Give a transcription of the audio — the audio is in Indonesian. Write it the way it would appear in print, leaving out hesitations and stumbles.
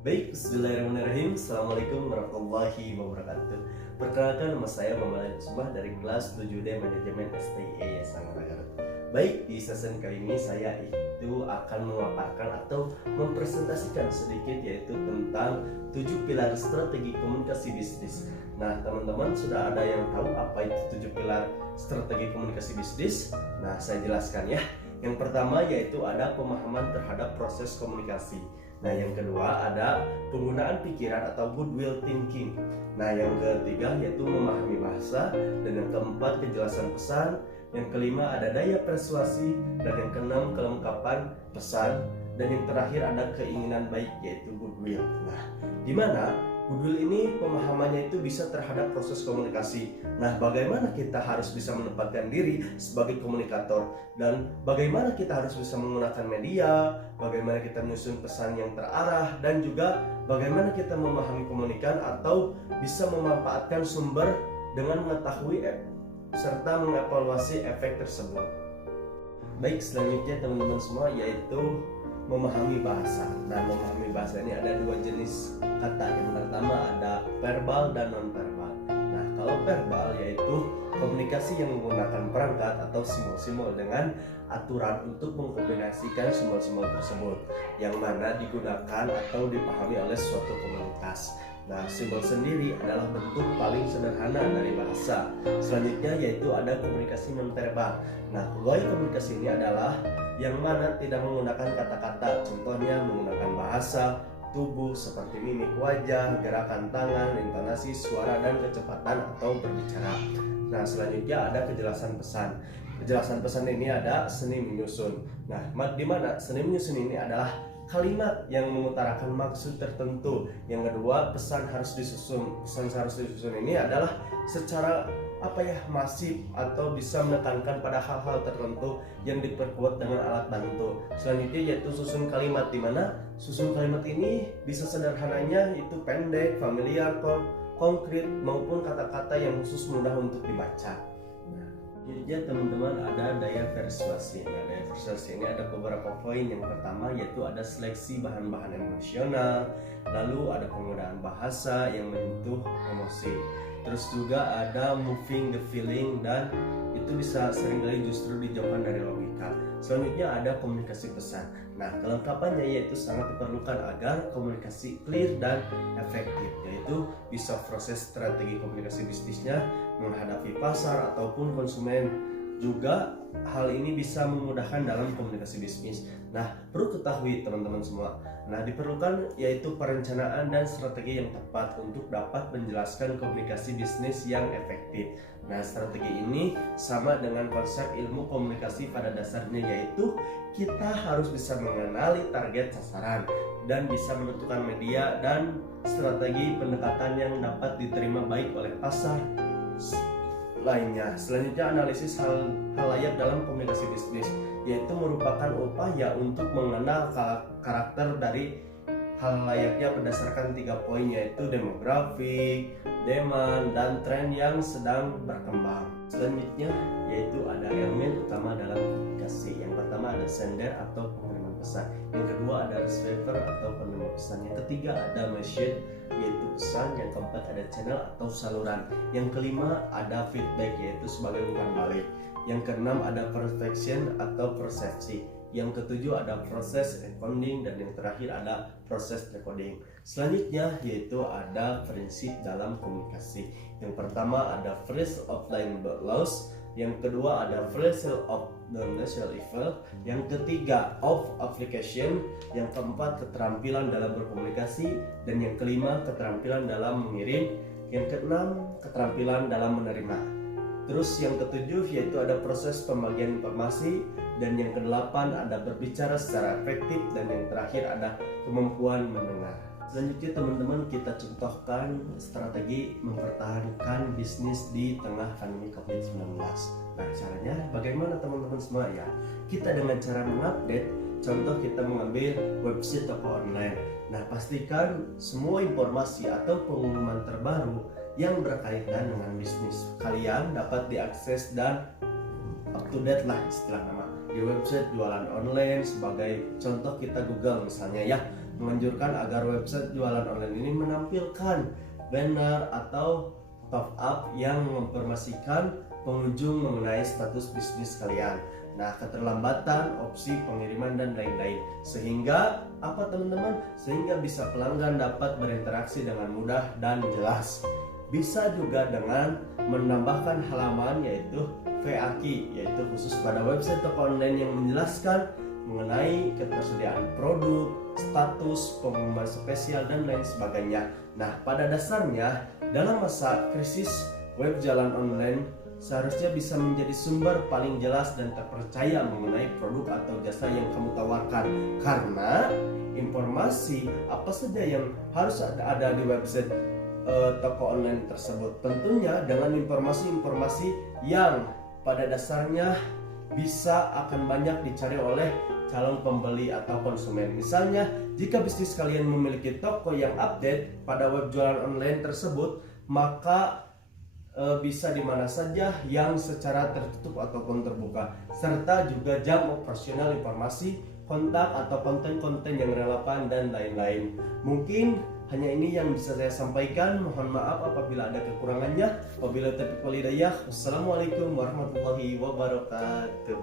Baik, bismillahirrahmanirrahim. Assalamualaikum warahmatullahi wabarakatuh. Perkenalkan, nama saya Muhammad Sumbah dari kelas 7D Manajemen STI Yayasan Garut. Baik, di sesi kali ini saya itu akan memaparkan atau mempresentasikan sedikit yaitu tentang 7 pilar strategi komunikasi bisnis. Nah, teman-teman sudah ada yang tahu apa itu 7 pilar strategi komunikasi bisnis? Nah, saya jelaskan ya. Yang pertama yaitu ada pemahaman terhadap proses komunikasi. Nah, yang kedua ada penggunaan pikiran atau goodwill thinking. Nah, yang ketiga yaitu memahami bahasa, dan yang keempat kejelasan pesan. Yang kelima ada daya persuasi, dan yang keenam kelengkapan pesan, dan yang terakhir ada keinginan baik yaitu goodwill. Nah, di mana goodwill ini pemahamannya itu bisa terhadap proses komunikasi. Nah, bagaimana kita harus bisa menempatkan diri sebagai komunikator, dan bagaimana kita harus bisa menggunakan media, bagaimana kita menyusun pesan yang terarah, dan juga bagaimana kita memahami komunikan atau bisa memanfaatkan sumber dengan mengetahui serta mengevaluasi efek tersebut. Baik, selanjutnya teman-teman semua yaitu memahami bahasa. Nah, memahami bahasa ini ada dua jenis kata. Yang pertama ada verbal dan non-verbal. Nah, kalau verbal yaitu komunikasi yang menggunakan perangkat atau simbol-simbol dengan aturan untuk mengkombinasikan simbol-simbol tersebut yang mana digunakan atau dipahami oleh suatu komunitas. Nah, simbol sendiri adalah bentuk paling sederhana dari bahasa. Selanjutnya yaitu ada komunikasi non-verbal. Nah, gaya komunikasi ini adalah yang mana tidak menggunakan kata-kata, contohnya menggunakan bahasa tubuh seperti mimik wajah, gerakan tangan, intonasi suara, dan kecepatan atau berbicara. Nah, selanjutnya ada kejelasan pesan. Kejelasan pesan ini ada seni menyusun. Nah, di mana seni menyusun ini adalah kalimat yang mengutarakan maksud tertentu. Yang kedua, pesan harus disusun. Pesan harus disusun ini adalah secara masif atau bisa menekankan pada hal-hal tertentu yang diperkuat dengan alat bantu. Selanjutnya yaitu susun kalimat, di mana susun kalimat ini bisa sederhananya itu pendek, familiar, konkret maupun kata-kata yang khusus mudah untuk dibaca. Jadi teman-teman ada daya persuasi. Nah, daya persuasi ini ada beberapa poin. Yang pertama yaitu ada seleksi bahan-bahan emosional, lalu ada penggunaan bahasa yang menyentuh emosi. Terus juga ada moving the feeling, dan itu bisa seringkali justru dijauhkan dari logika. Selanjutnya ada komunikasi pesan. Nah, kelengkapannya yaitu sangat diperlukan agar komunikasi clear dan efektif, yaitu bisa proses strategi komunikasi bisnisnya menghadapi pasar ataupun konsumen. Juga hal ini bisa memudahkan dalam komunikasi bisnis. Nah, perlu ketahui teman-teman semua. Nah, diperlukan yaitu perencanaan dan strategi yang tepat untuk dapat menjelaskan komunikasi bisnis yang efektif. Nah, strategi ini sama dengan konsep ilmu komunikasi pada dasarnya, yaitu kita harus bisa mengenali target sasaran dan bisa menentukan media dan strategi pendekatan yang dapat diterima baik oleh pasar lainnya. Selanjutnya analisis hal layak dalam komunikasi bisnis, yaitu merupakan upaya untuk mengenal karakter dari hal layaknya berdasarkan 3 poin, yaitu demografi, demand, dan tren yang sedang berkembang. Selanjutnya yaitu ada elemen utama dalam komunikasi. Yang pertama ada sender atau pengiriman pesan. Yang kedua ada receiver atau penerima pesan. Yang ketiga ada message yaitu pesan. Yang keempat ada channel atau saluran. Yang kelima ada feedback yaitu sebagai umpan balik. Yang keenam ada perception atau persepsi. Yang ketujuh ada proses encoding, dan yang terakhir ada proses decoding. Selanjutnya yaitu ada prinsip dalam komunikasi. Yang pertama ada phrase of line laws. Yang kedua ada phrase of the natural evil. Yang ketiga of application. Yang keempat keterampilan dalam berkomunikasi, dan yang kelima keterampilan dalam mengirim. Yang keenam keterampilan dalam menerima. Terus yang ketujuh yaitu ada proses pembagian informasi, dan yang kedelapan ada berbicara secara efektif, dan yang terakhir ada kemampuan mendengar. Selanjutnya teman-teman kita contohkan strategi mempertahankan bisnis di tengah pandemi COVID-19. Nah, caranya bagaimana teman-teman semua ya? Kita dengan cara mengupdate, contoh kita mengambil website toko online. Nah, pastikan semua informasi atau pengumuman terbaru yang berkaitan dengan bisnis kalian dapat diakses dan up to date lah istilah nama di website jualan online. Sebagai contoh kita Google misalnya ya, menganjurkan agar website jualan online ini menampilkan banner atau top up yang menginformasikan pengunjung mengenai status bisnis kalian. Nah, keterlambatan, opsi pengiriman dan lain-lain. Sehingga apa teman-teman? Sehingga bisa pelanggan dapat berinteraksi dengan mudah dan jelas. Bisa juga dengan menambahkan halaman yaitu VAQ, yaitu khusus pada website toko online yang menjelaskan mengenai ketersediaan produk, status, pengumuman spesial dan lain sebagainya. Nah, pada dasarnya dalam masa krisis web jalan online seharusnya bisa menjadi sumber paling jelas dan terpercaya mengenai produk atau jasa yang kamu tawarkan, karena informasi apa saja yang harus ada di website toko online tersebut tentunya dengan informasi-informasi yang pada dasarnya bisa akan banyak dicari oleh calon pembeli atau konsumen. Misalnya, jika bisnis kalian memiliki toko yang update pada web jualan online tersebut, maka bisa di mana saja yang secara tertutup ataupun terbuka, serta juga jam operasional, informasi, kontak atau konten-konten yang relevan dan lain-lain. Mungkin hanya ini yang bisa saya sampaikan. Mohon maaf apabila ada kekurangannya. Wabillahi taufiq wal hidayah. Wassalamualaikum warahmatullahi wabarakatuh.